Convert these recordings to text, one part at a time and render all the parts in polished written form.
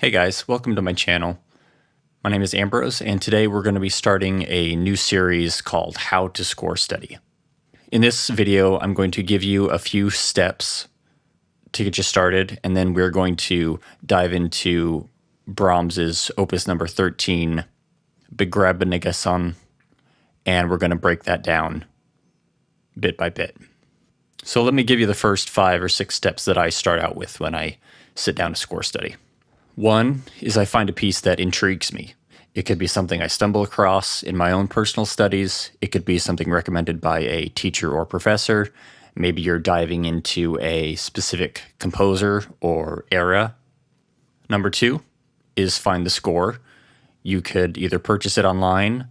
Hey guys, welcome to my channel. My name is Ambrose, and today we're going to be starting a new series called How to Score Study. In this video, I'm going to give you a few steps to get you started, and then we're going to dive into Brahms's Opus number 13, Begrabnisgesang, and we're going to break that down bit by bit. So let me give you the first 5 or 6 steps that I start out with when I sit down to score study. One is I find a piece that intrigues me. It could be something I stumble across in my own personal studies. It could be something recommended by a teacher or professor. Maybe you're diving into a specific composer or era. Number 2 is find the score. You could either purchase it online,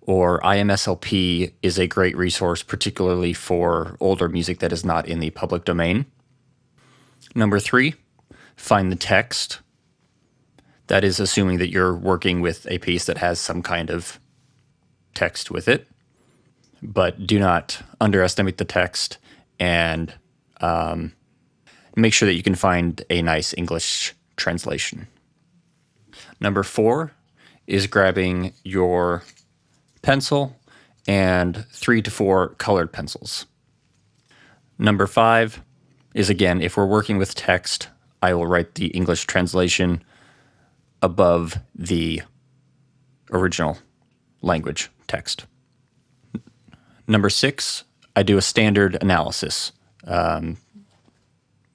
or IMSLP is a great resource, particularly for older music that is not in the public domain. Number 3, find the text. That is assuming that you're working with a piece that has some kind of text with it. But do not underestimate the text, and make sure that you can find a nice English translation. Number 4 is grabbing your pencil and 3 to 4 colored pencils. Number 5 is, again, if we're working with text, I will write the English translation above the original language text. Number 6, I do a standard analysis,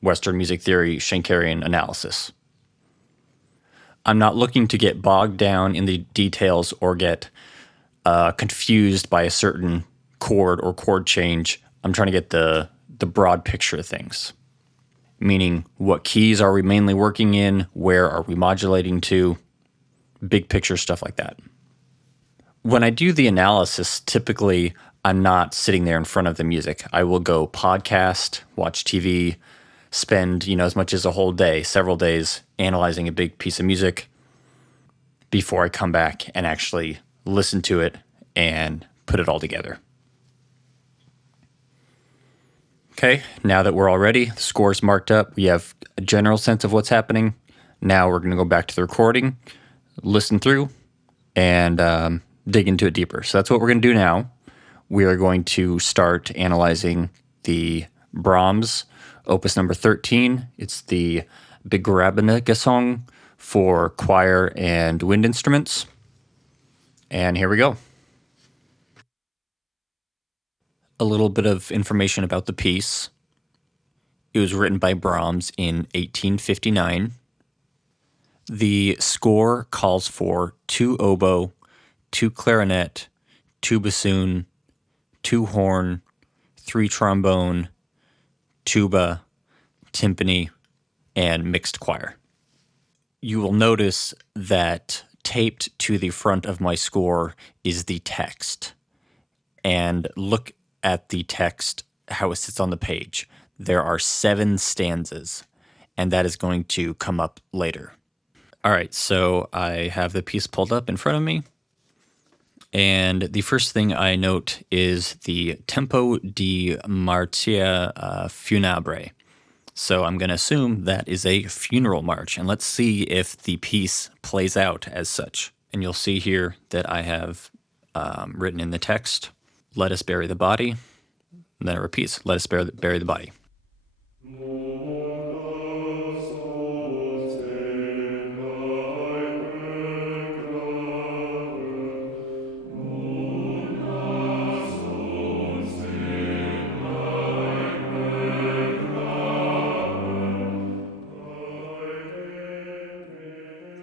Western music theory, Schenkerian analysis. I'm not looking to get bogged down in the details or get confused by a certain chord or chord change. I'm trying to get the broad picture of things. Meaning, what keys are we mainly working in? Where are we modulating to? Big picture stuff like that. When I do the analysis, typically I'm not sitting there in front of the music. I will go podcast, watch TV, spend as much as a whole day, several days, analyzing a big piece of music before I come back and actually listen to it and put it all together. Okay, now that we're all ready, the score's marked up, we have a general sense of what's happening. Now we're going to go back to the recording, listen through, and dig into it deeper. So that's what we're going to do now. We are going to start analyzing the Brahms Opus number 13. It's the Begrabnisgesang for choir and wind instruments. And here we go. A little bit of information about the piece. It was written by Brahms in 1859. The score calls for 2 oboe, 2 clarinet, 2 bassoon, 2 horn, 3 trombone, tuba, timpani, and mixed choir. You will notice that taped to the front of my score is the text. And look at the text, how it sits on the page. There are 7 stanzas, and that is going to come up later. All right, so I have the piece pulled up in front of me, and the first thing I note is the tempo di marcia funebre. So I'm going to assume that is a funeral march, and let's see if the piece plays out as such. And you'll see here that I have written in the text, "Let us bury the body," and then it repeats, "Let us bury the body."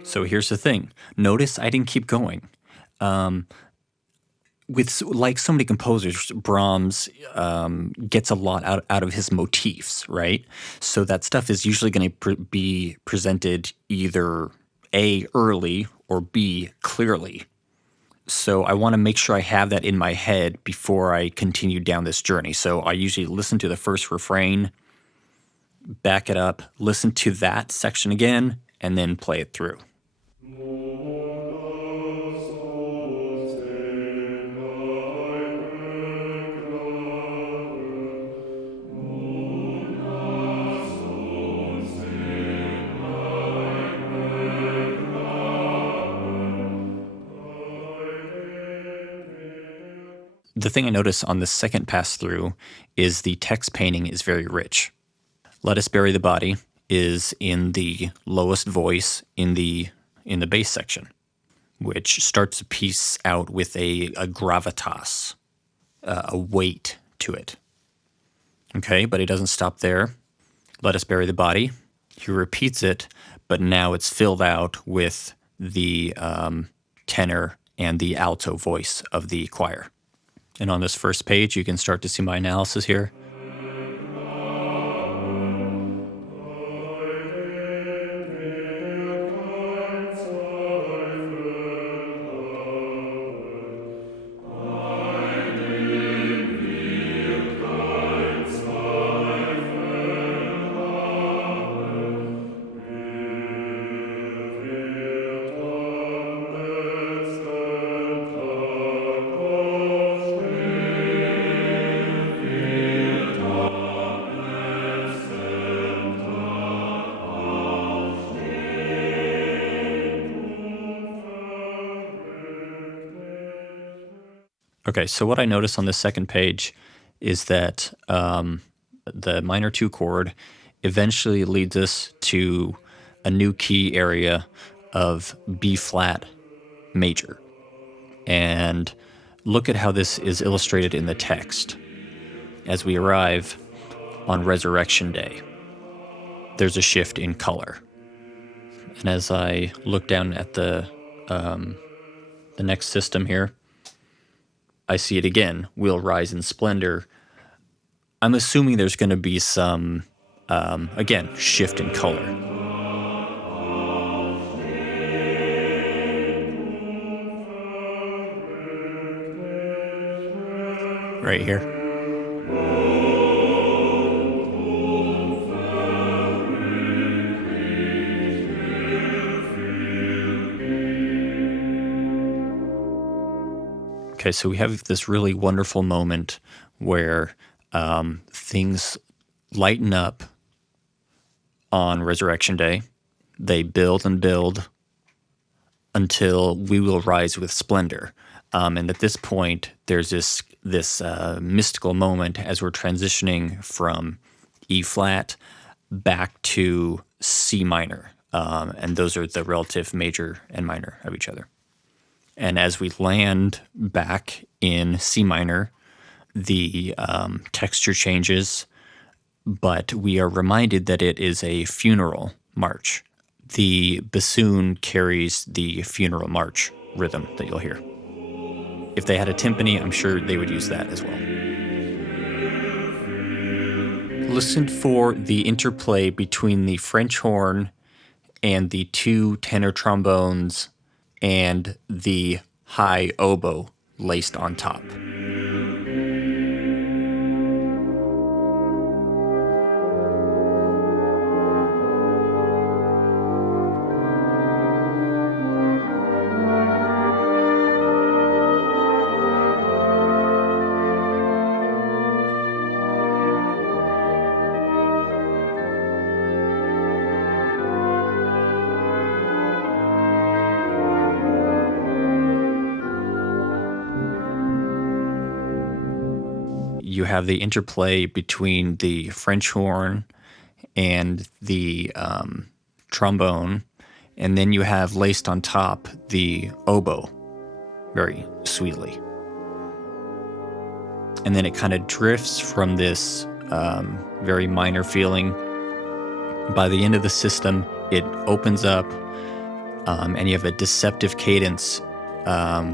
So here's the thing. Notice I didn't keep going. With like so many composers, Brahms gets a lot out of his motifs, right? So that stuff is usually going to be presented either A, early, or B, clearly. So I want to make sure I have that in my head before I continue down this journey. So I usually listen to the first refrain, back it up, listen to that section again, and then play it through. The thing I notice on the second pass through is the text painting is very rich. Let Us Bury the Body is in the lowest voice in the bass section, which starts a piece out with a gravitas, a weight to it. Okay, but he doesn't stop there. Let Us Bury the Body. He repeats it, but now it's filled out with the tenor and the alto voice of the choir. And on this first page, you can start to see my analysis here. Okay, so what I notice on this second page is that the minor 2 chord eventually leads us to a new key area of B flat major. And look at how this is illustrated in the text. As we arrive on Resurrection Day, there's a shift in color. And as I look down at the next system here, I see it again, will rise in splendor. I'm assuming there's going to be some, again, shift in color. Right here. Okay, so we have this really wonderful moment where things lighten up on Resurrection Day. They build and build until we will rise with splendor. And at this point, there's this mystical moment as we're transitioning from E flat back to C minor. And those are the relative major and minor of each other. And as we land back in C minor, the texture changes, but we are reminded that it is a funeral march. The bassoon carries the funeral march rhythm that you'll hear. If they had a timpani, I'm sure they would use that as well. Listen for the interplay between the French horn and the 2 tenor trombones and the high oboe laced on top. You have the interplay between the French horn and the trombone, and then you have laced on top the oboe very sweetly. And then it kind of drifts from this very minor feeling. By the end of the system, it opens up, and you have a deceptive cadence,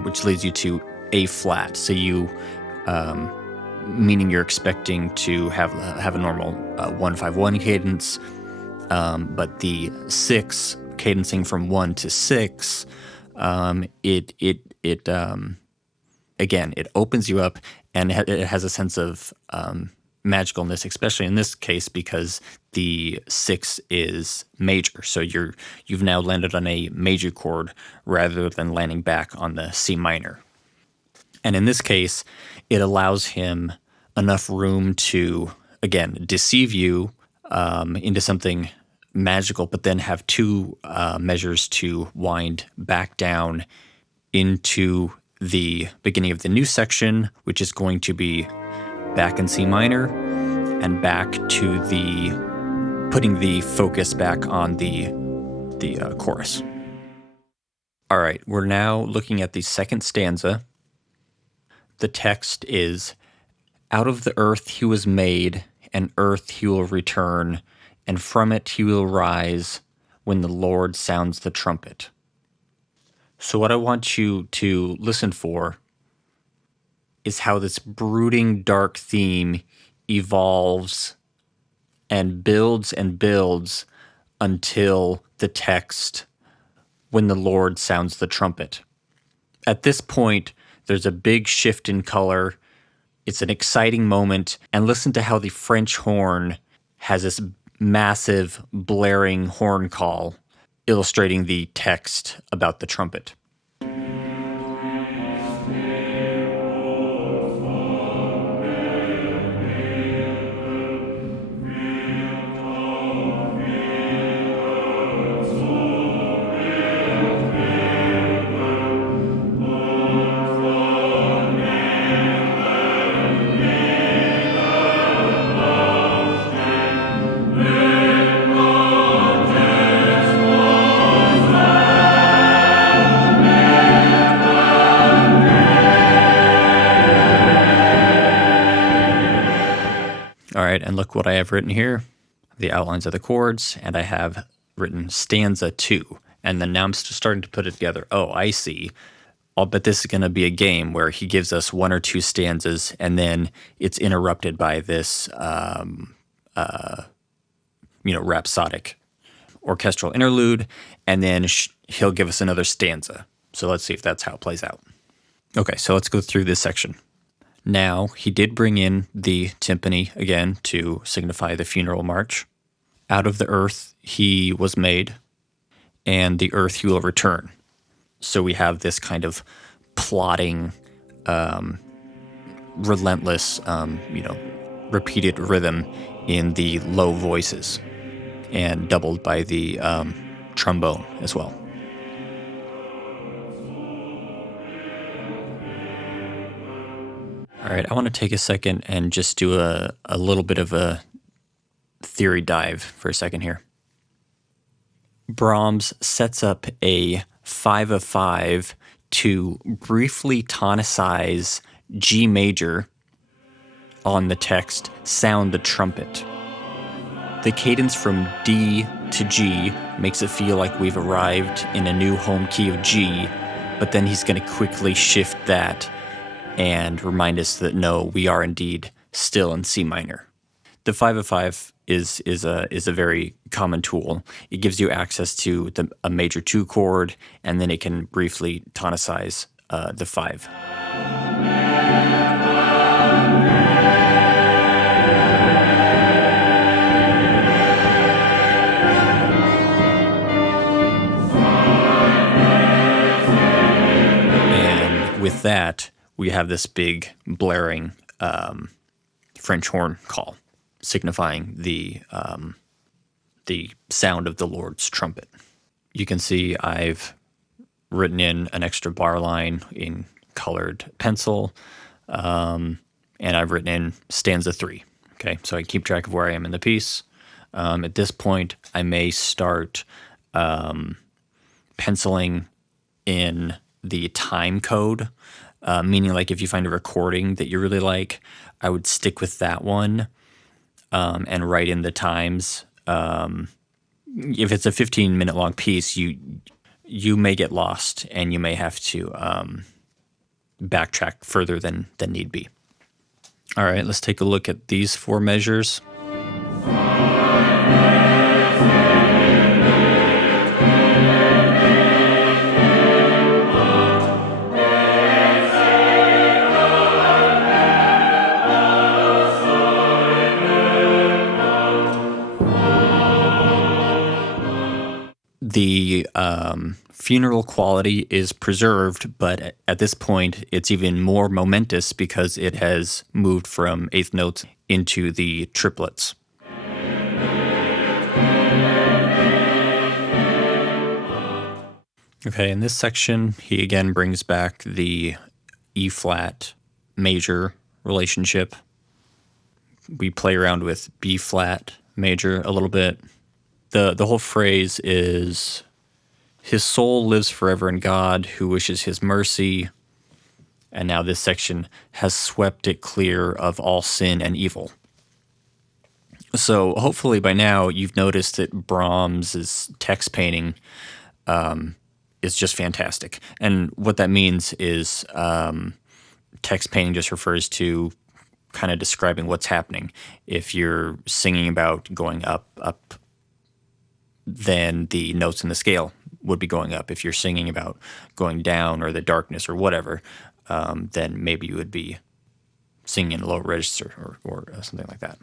which leads you to A flat. So you meaning you're expecting to have a normal 1-5-1 cadence, but the 6 cadencing from 1 to 6, again, it opens you up, and it has a sense of magicalness, especially in this case because the 6 is major. So you've now landed on a major chord rather than landing back on the C minor. And in this case, it allows him enough room to, again, deceive you into something magical, but then have 2 measures to wind back down into the beginning of the new section, which is going to be back in C minor and back to putting the focus back on the chorus. All right, we're now looking at the second stanza. The text is, "Out of the earth he was made, and earth he will return, and from it he will rise when the Lord sounds the trumpet." So what I want you to listen for is how this brooding, dark theme evolves and builds until the text, "when the Lord sounds the trumpet." At this point, there's a big shift in color. It's an exciting moment, and listen to how the French horn has this massive blaring horn call, illustrating the text about the trumpet. All right, and look what I have written here, the outlines of the chords, and I have written stanza 2. And then now I'm starting to put it together. Oh, I see. I'll bet this is going to be a game where he gives us 1 or 2 stanzas, and then it's interrupted by this, rhapsodic orchestral interlude, and then he'll give us another stanza. So let's see if that's how it plays out. Okay, so let's go through this section. Now, he did bring in the timpani again to signify the funeral march. Out of the earth he was made, and the earth he will return. So we have this kind of plodding, relentless, repeated rhythm in the low voices, and doubled by the trombone as well. All right, I want to take a second and just do a little bit of a theory dive for a second here. Brahms sets up a 5 of 5 to briefly tonicize G major on the text, "sound the trumpet." The cadence from D to G makes it feel like we've arrived in a new home key of G, but then he's going to quickly shift that and remind us that no, we are indeed still in C minor. The 5 of 5 is a very common tool. It gives you access to a major 2 chord, and then it can briefly tonicize the 5. And with that, we have this big blaring French horn call, signifying the sound of the Lord's trumpet. You can see I've written in an extra bar line in colored pencil, and I've written in stanza 3. Okay, so I keep track of where I am in the piece. At this point, I may start penciling in the time code, meaning like if you find a recording that you really like, I would stick with that one and write in the times. If it's a 15-minute long piece, you may get lost and you may have to backtrack further than need be. All right, let's take a look at these 4 measures. The funeral quality is preserved, but at this point, it's even more momentous because it has moved from 8th notes into the triplets. Okay, in this section, he again brings back the E flat major relationship. We play around with B flat major a little bit. The whole phrase is, his soul lives forever in God, who wishes his mercy. And now this section has swept it clear of all sin and evil. So hopefully by now you've noticed that Brahms' text painting is just fantastic. And what that means is text painting just refers to kind of describing what's happening. If you're singing about going up, up, then the notes in the scale would be going up. If you're singing about going down or the darkness or whatever, then maybe you would be singing in a low register or something like that.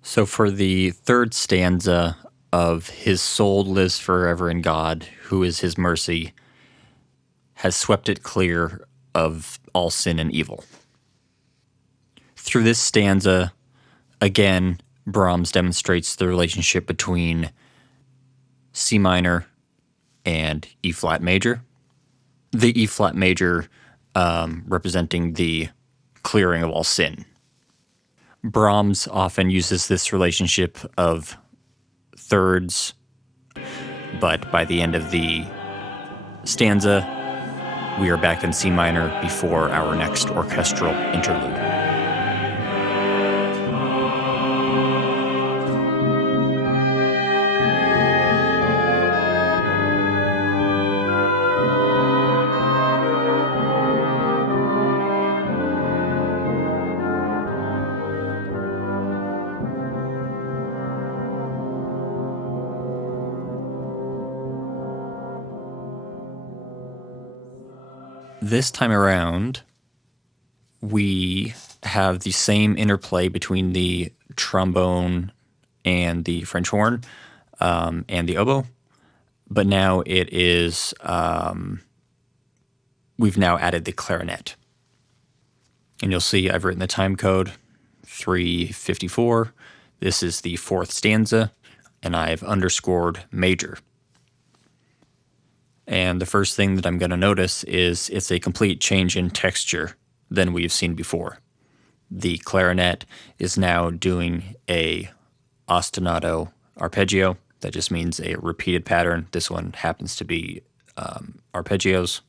So for the third stanza of his soul lives forever in God, who is his mercy, has swept it clear of all sin and evil. Through this stanza, again, Brahms demonstrates the relationship between C minor and E flat major. The E flat major representing the clearing of all sin. Brahms often uses this relationship of thirds, but by the end of the stanza, we are back in C minor before our next orchestral interlude. This time around, we have the same interplay between the trombone and the French horn and the oboe, but now it is, we've now added the clarinet. And you'll see I've written the time code, 354. This is the fourth stanza, and I've underscored major. And the first thing that I'm going to notice is it's a complete change in texture than we've seen before. The clarinet is now doing a ostinato arpeggio. That just means a repeated pattern. This one happens to be arpeggios.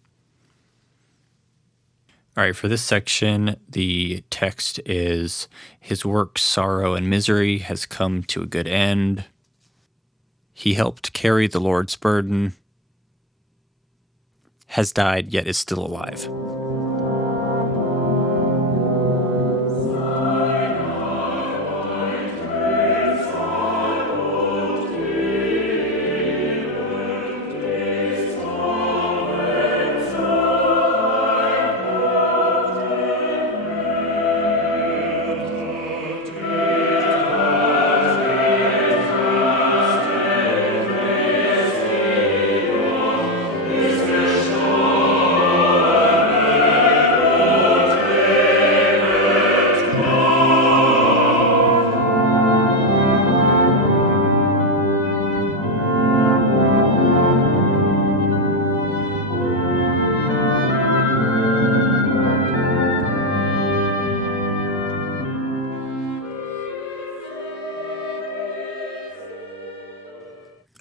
All right, for this section, the text is, his work, sorrow and misery, has come to a good end. He helped carry the Lord's burden, has died, yet is still alive.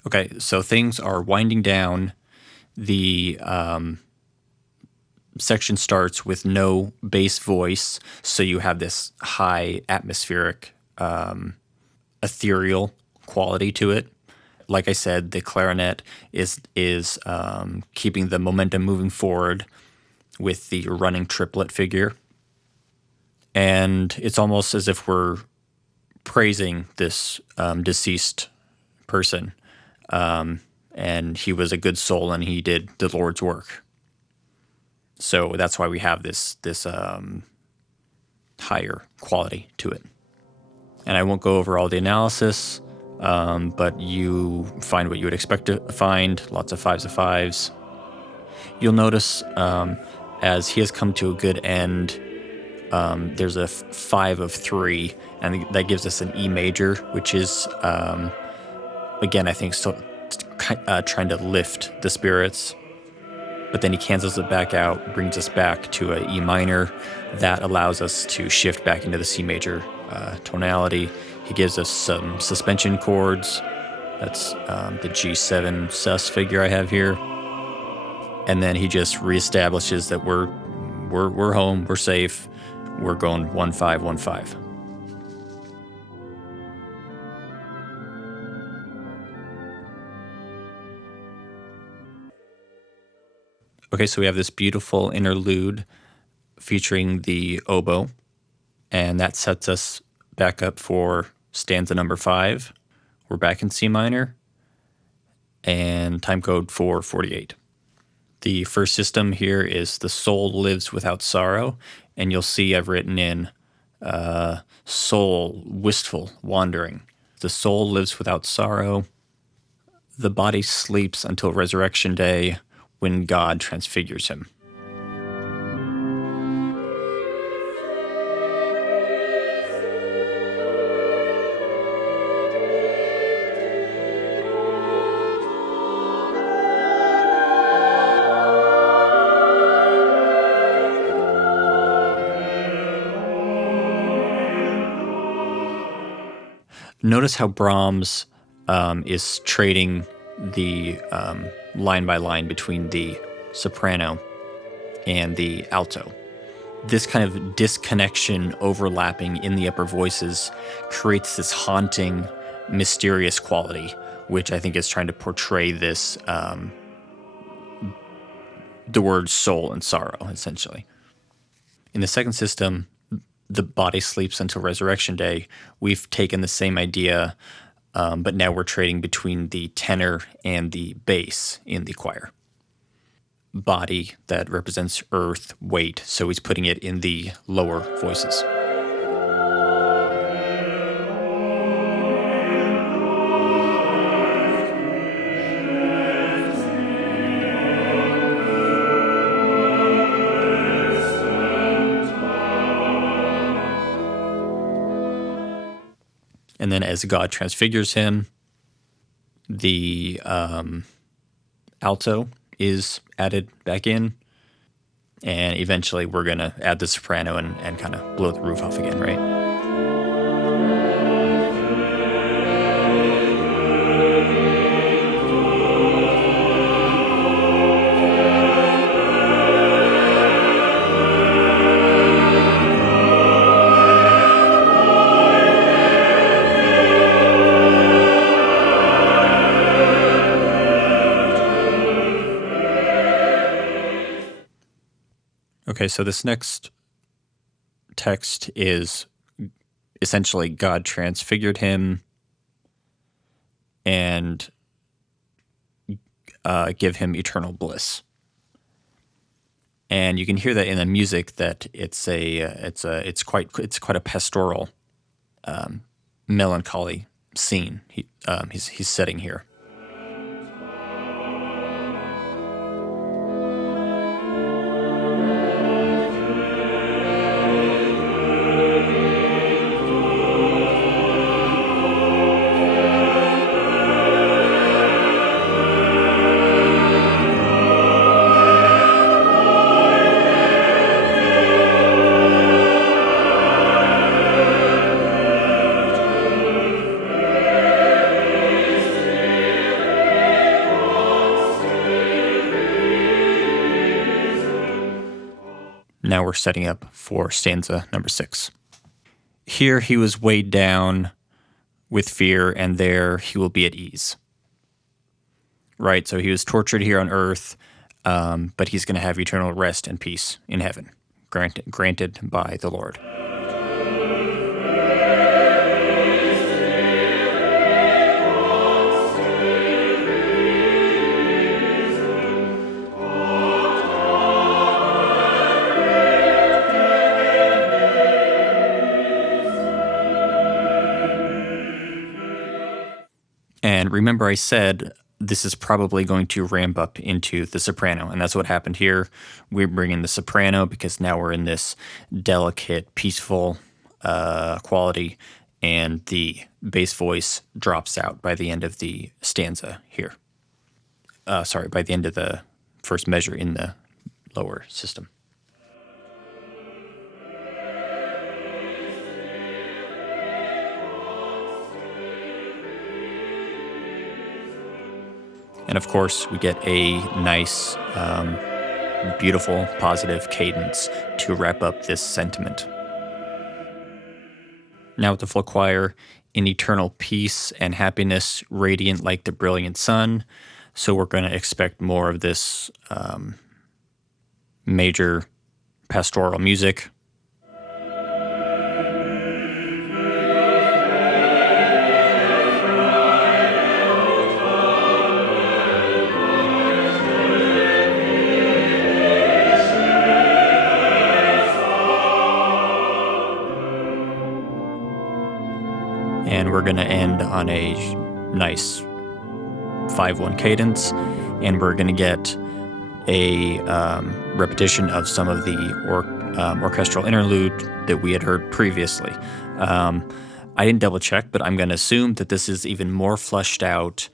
Okay, so things are winding down. The section starts with no bass voice, so you have this high atmospheric, ethereal quality to it. Like I said, the clarinet is keeping the momentum moving forward with the running triplet figure. And it's almost as if we're praising this deceased person, and he was a good soul, and he did the Lord's work. So that's why we have this higher quality to it. And I won't go over all the analysis, but you find what you would expect to find, lots of fives of fives. You'll notice as he has come to a good end, there's a 5 of 3, and that gives us an E major, which is, again, I think still trying to lift the spirits. But then he cancels it back out, brings us back to a E minor. That allows us to shift back into the C major tonality. He gives us some suspension chords. That's the G7 sus figure I have here. And then he just reestablishes that we're home, we're safe, we're going 1-5, 1-5. Okay, so we have this beautiful interlude featuring the oboe, and that sets us back up for stanza number 5. We're back in C minor, and time code 448. The first system here is the soul lives without sorrow, and you'll see I've written in soul, wistful, wandering. The soul lives without sorrow. The body sleeps until resurrection day, when God transfigures him. Notice how Brahms is trading the line by line between the soprano and the alto. This kind of disconnection overlapping in the upper voices creates this haunting, mysterious quality, which I think is trying to portray this, the words soul and sorrow, essentially. In the second system, the body sleeps until resurrection day. We've taken the same idea, but now we're trading between the tenor and the bass in the choir. Body, that represents earth, weight, so he's putting it in the lower voices. And then as God transfigures him, the alto is added back in, and eventually we're going to add the soprano and kind of blow the roof off again, right? Okay, so this next text is essentially God transfigured him and give him eternal bliss. And you can hear that in the music that it's quite a pastoral, melancholy scene he's setting here. Now we're setting up for stanza number 6. Here he was weighed down with fear, and there he will be at ease. Right, so he was tortured here on earth, but he's going to have eternal rest and peace in heaven, granted by the Lord. And remember I said this is probably going to ramp up into the soprano, and that's what happened here. We bring in the soprano because now we're in this delicate, peaceful quality, and the bass voice drops out by the end of the stanza here. By the end of the first measure in the lower system. And of course, we get a nice, beautiful, positive cadence to wrap up this sentiment. Now with the full choir, in eternal peace and happiness, radiant like the brilliant sun. So we're going to expect more of this major pastoral music. And we're going to end on a nice 5/1 cadence, and we're going to get a repetition of some of the orchestral interlude that we had heard previously. I didn't double check, but I'm going to assume that this is even more fleshed out,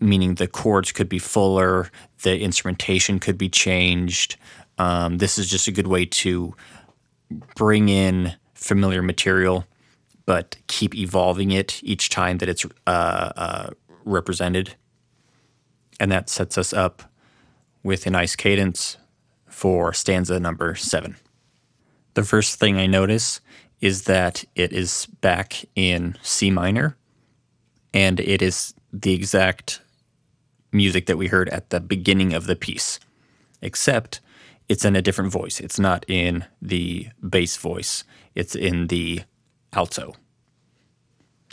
meaning the chords could be fuller, the instrumentation could be changed. This is just a good way to bring in familiar material, but keep evolving it each time that it's represented. And that sets us up with a nice cadence for stanza number 7. The first thing I notice is that it is back in C minor, and it is the exact music that we heard at the beginning of the piece, except it's in a different voice. It's not in the bass voice. It's in the alto.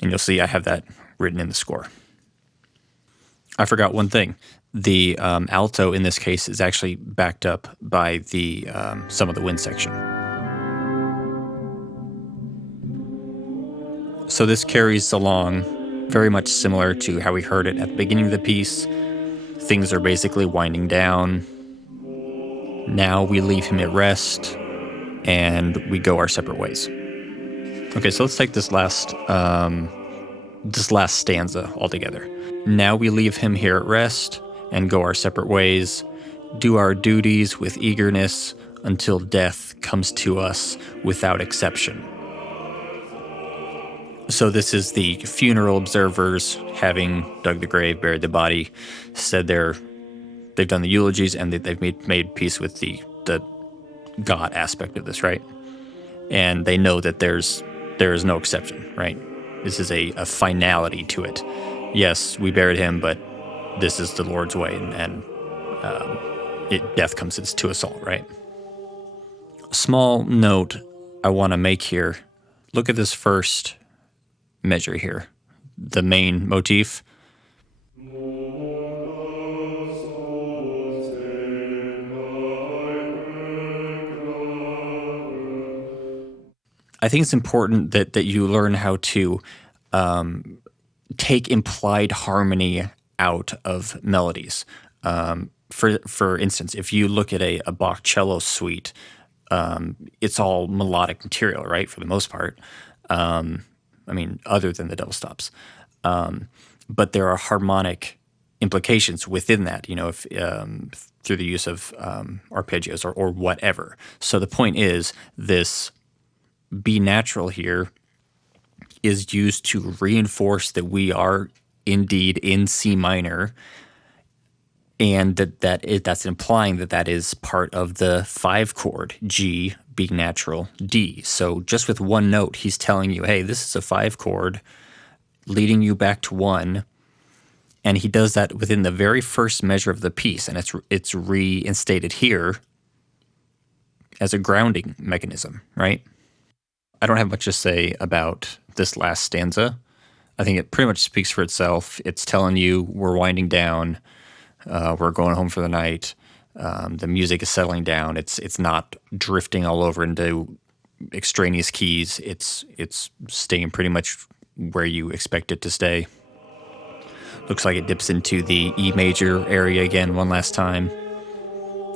And you'll see I have that written in the score. I forgot one thing. The alto in this case is actually backed up by the some of the wind section. So this carries along very much similar to how we heard it at the beginning of the piece. Things are basically winding down. Now we leave him at rest, and we go our separate ways. Okay, so let's take this last stanza altogether. Now we leave him here at rest and go our separate ways, do our duties with eagerness until death comes to us without exception. So this is the funeral observers having dug the grave, buried the body, said they've done the eulogies, and they've made peace with the God aspect of this, right? And they know that there is no exception, right? This is a finality to it. Yes, we buried him, but this is the Lord's way, and death comes to us all, right? Small note I want to make here. Look at this first measure here, the main motif. I think it's important that you learn how to take implied harmony out of melodies. For instance, if you look at a Bach cello suite, it's all melodic material, right, for the most part. Other than the double stops. But there are harmonic implications within that, if through the use of arpeggios or whatever. So the point is, this B natural here is used to reinforce that we are indeed in C minor, and that's implying that is part of the 5 chord, G, B natural, D. So just with one note, he's telling you, hey, this is a 5 chord, leading you back to 1, and he does that within the very first measure of the piece, and it's reinstated here as a grounding mechanism, right? I don't have much to say about this last stanza. I think it pretty much speaks for itself. It's telling you we're winding down, we're going home for the night, the music is settling down. It's not drifting all over into extraneous keys. It's staying pretty much where you expect it to stay. Looks like it dips into the E major area again one last time.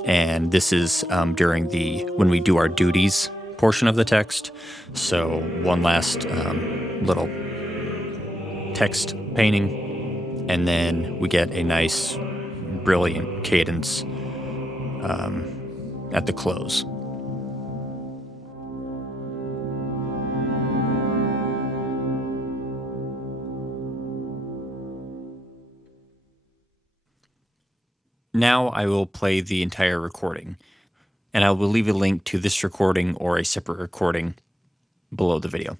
And this is during when we do our duties portion of the text. So one last little text painting, and then we get a nice, brilliant cadence at the close. Now I will play the entire recording, and I will leave a link to this recording or a separate recording below the video.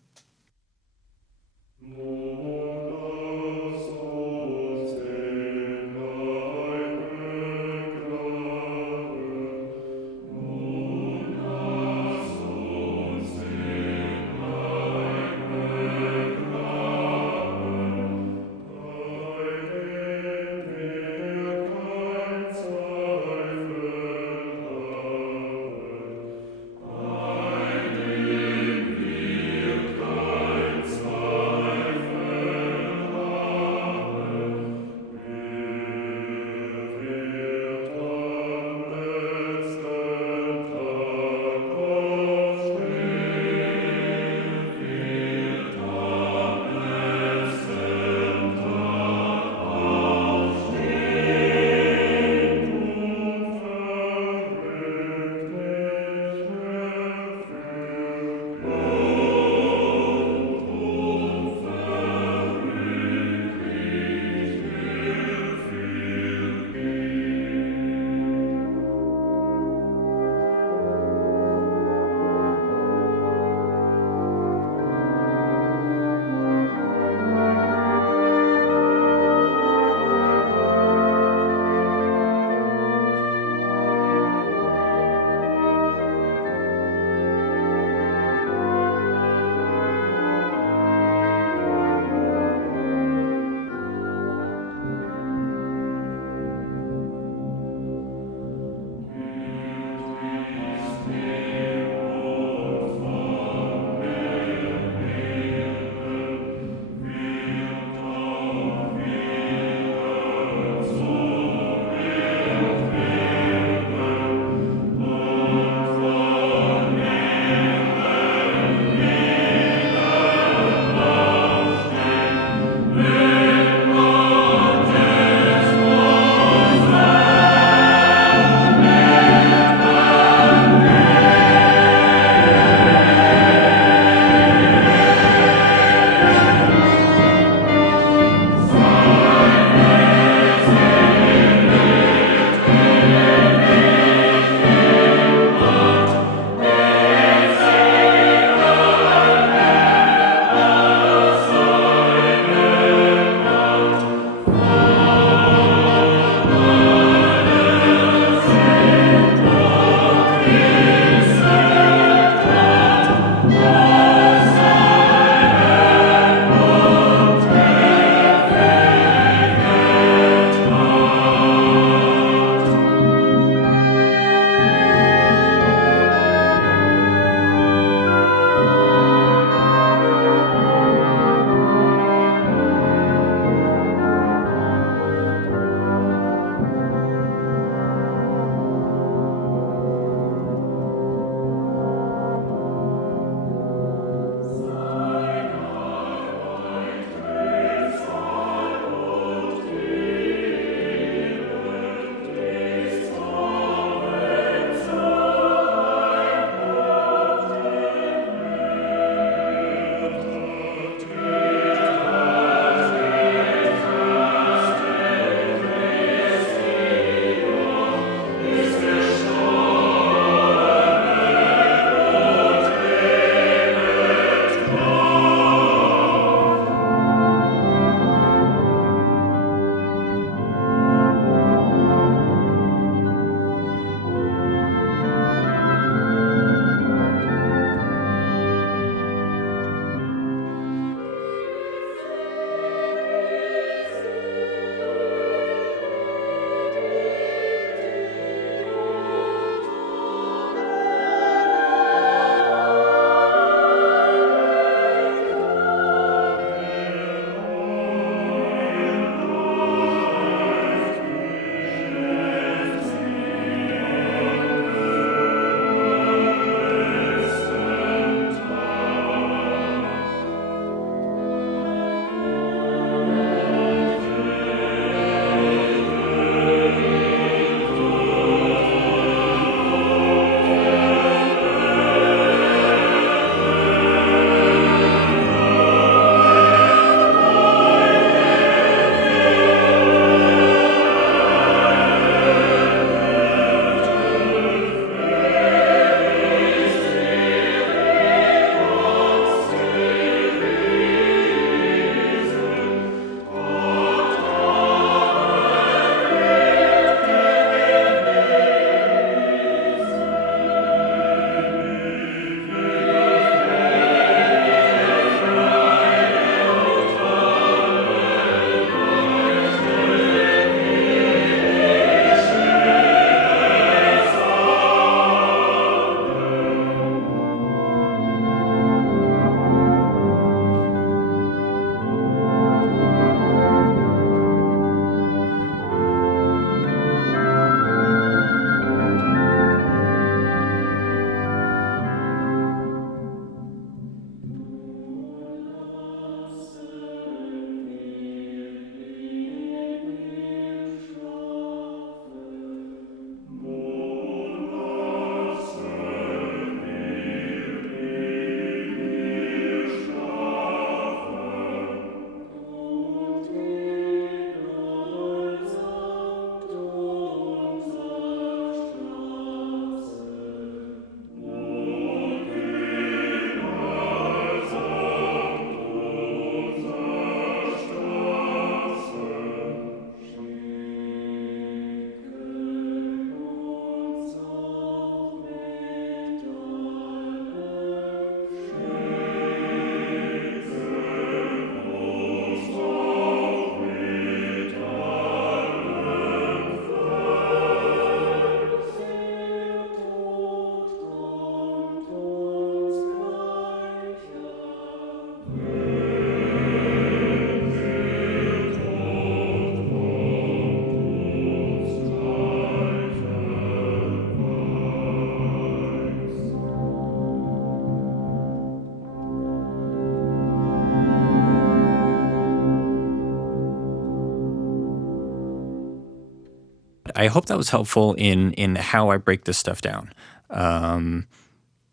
I hope that was helpful in how I break this stuff down.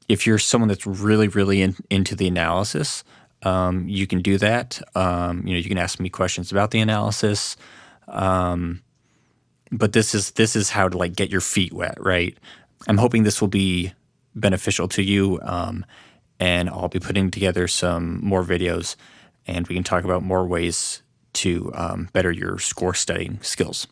If you're someone that's really into the analysis, you can do that. You can ask me questions about the analysis. But this is how to get your feet wet, right? I'm hoping this will be beneficial to you, and I'll be putting together some more videos, and we can talk about more ways to better your score studying skills.